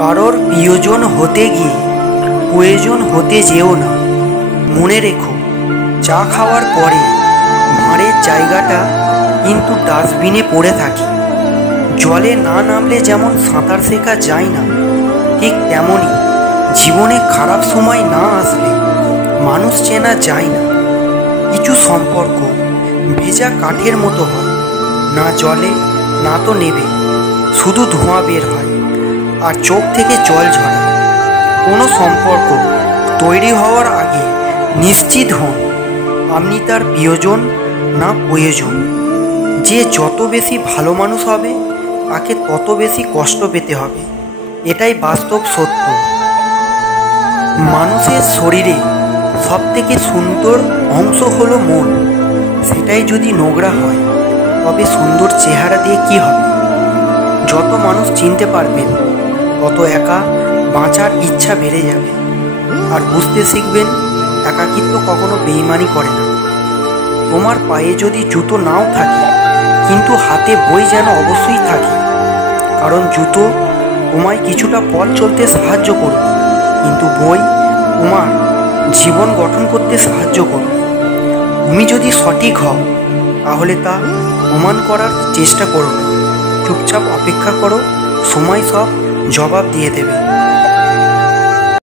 কারোর প্রিয়জন হতে গিয়ে প্রয়োজন হতে যেও না। মনে রেখো, চা খাওয়ার পরে ভাঁড়ের জায়গাটা কিন্তু ডাস্টবিনে পড়ে থাকে। জলে না নামলে যেমন সাঁতার শেখা যায় না, ঠিক তেমনই জীবনে খারাপ সময় না আসলে মানুষ চেনা যায় না। কিছু সম্পর্ক ভেজা কাঠের মতো হয়, না জলে না তো নেবে, শুধু ধোঁয়া বের হয় আর চোখ থেকে জল ঝরায়। কোনো সম্পর্ক তৈরি হওয়ার আগে নিশ্চিত হন আপনি তার প্রিয়জন না প্রয়োজন। যে যত বেশি ভালো মানুষ হবে তাকে তত বেশি কষ্ট পেতে হবে, এটাই বাস্তব সত্য। মানুষের শরীরে সবথেকে সুন্দর অংশ হলো মন। সেটাই যদি নোংরা হয় তবে সুন্দর চেহারা দিয়ে কি হবে? যত মানুষ চিনতে পারবেন তত একা বাঁচার ইচ্ছা বেড়ে যাবে। আর বুঝতে শিখবেন একাকিত্ব কখনো বেইমানি করে না। তোমার পায়ে যদি জুতো নাও থাকে কিন্তু হাতে বই যেন অবশ্যই থাকে, কারণ জুতো তোমায় কিছুটা পথ চলতে সাহায্য করবে, কিন্তু বই তোমার জীবন গঠন করতে সাহায্য করবে। তুমি যদি সঠিক হও তাহলে তা প্রমাণ করার চেষ্টা করো না, চুপচাপ অপেক্ষা করো, সময় সব জবাব দিয়ে দেবে।